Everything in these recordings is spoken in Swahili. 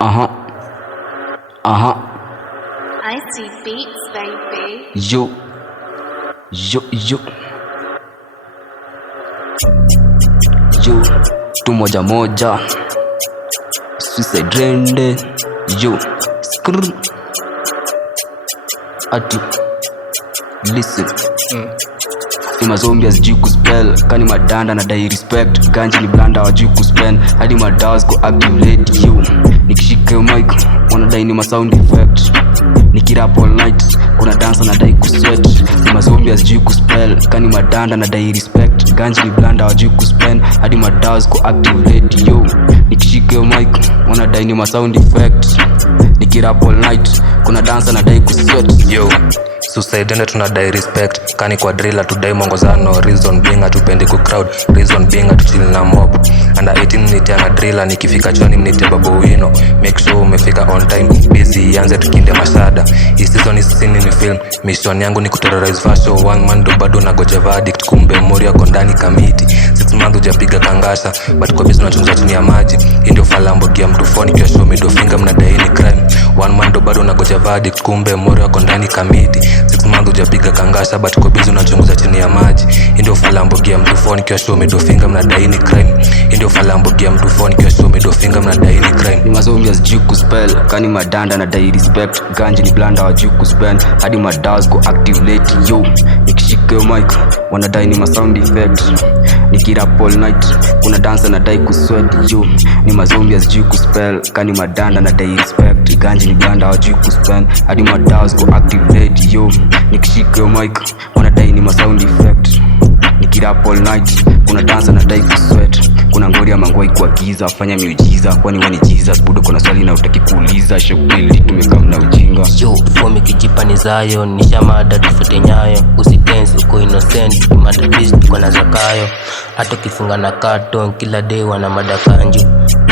Uh-huh. I see beats, baby. Yo. Tu moja moja. Suicide rende. Yo. Skrr. Ati. Listen. Ni mazombi azijui kuspell. Kani madanda na dai respect. Ganji ni blanda wajui kuspend. Hadi madawas go activate. Yo. Nikishika yo mic wanadai ni masound effect. Nikirap all night kuna dancer na dai kusweat. Ni mazombi azijui kuspell. Kani madanda na dai respect. Ganji ni blanda wajui kuspend. Hadi madawas go activate. Yo. Nikishika yo mic wanadai ni masound effect. Nikirap all night kuna dancer na dai kusweat. Yo. Suicide rende tunadai respect. Kani kwa driller tudai mongozano. Reason being atupendi ku crowd. Reason being atuchill na mob. Under 18 nitianga driller. Nikifika choni mnite babu wino. Make sure umefika on time. Busy yanze tukinde mashada. Hii season is scene ni film. Mission yangu ni kuterrorize fashion. One man do bado na goja verdict. Kumbe mori yako ndani kamiti. 6 months hujapiga kangasha. But kwa business unachunguza chini ya maji. Hii ndio falambo gia mtu phone kwa show middle finger mnadai ni crime. One man do bado na goja verdict. Kumbe mori yako ndani kamiti. 6 months hujapiga kangasha. But kwa business unachunguza chini ya maji. Hii ndio falambo gia mtu phone kwa show middle finger mnadai ni crime. Hii ndio falambo gia mtu phone kwa show middle finger mnadai ni crime. Ni mazombi azijui kuspell. Kani madanda na dai respect. Ganji ni blanda wajui kuspend. Hadi madawas go activate. Yo. Nikishika yo mic wanadai ni masound effect. Nikirap all night kuna dancer na dai kusweat. Yo. Ni mazombi azijui kuspell. Kani madanda na dai respect. Ganji ni blanda wajui kuspend. Hadi madawas go activate. Yo. Nikishika yo mic wanadai ni masound effect. Nikirap all night kuna dancer na dai kusweat. Kuna ngori ya mangwai kwa giza. Fanya miujiza kwani wani Jesus. Budo kuna swali na utaki kuuliza. Shokili tumekam na ujinga. Yo, fomi kijipa ni zayo. Nishamada tufute nyayo. Usitense uko innocent. Kimadabisi tuko na zakayo. Hato kifunga na carton. Kila day wana madakanju.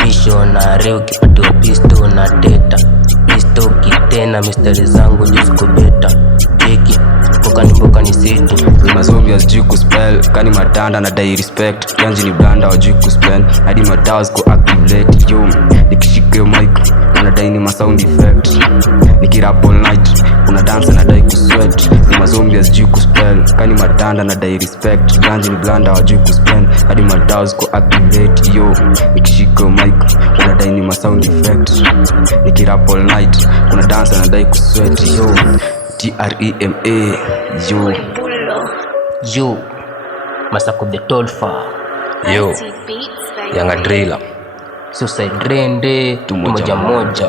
Misho na reo kipatiwa pisto na teta. Pisto kitena misteri zangu jisuko beta. Jeki mboka ni city. Ni mazombi azijui kuspell. Kani madanda na dai respect. Ganji ni blanda wajui kuspend. Hadi madawas go activate. Yo. Nikishika yo mic wanadai ni masound effect. Nikirap all night kuna dancer na dai kusweat. Ni mazombi azijui kuspell. Kani madanda na dai respect. Ganji ni blanda wajui kuspend. Hadi madawas go activate. Yo. Nikishika yo mic wanadai ni masound effect. Nikirap all night kuna dancer na dai kusweat. Yo. TREMA. Yo. Masako the Tolfa. Yo. I see beats, baby. Yanga driller. Suicide rende. Tu moja moja.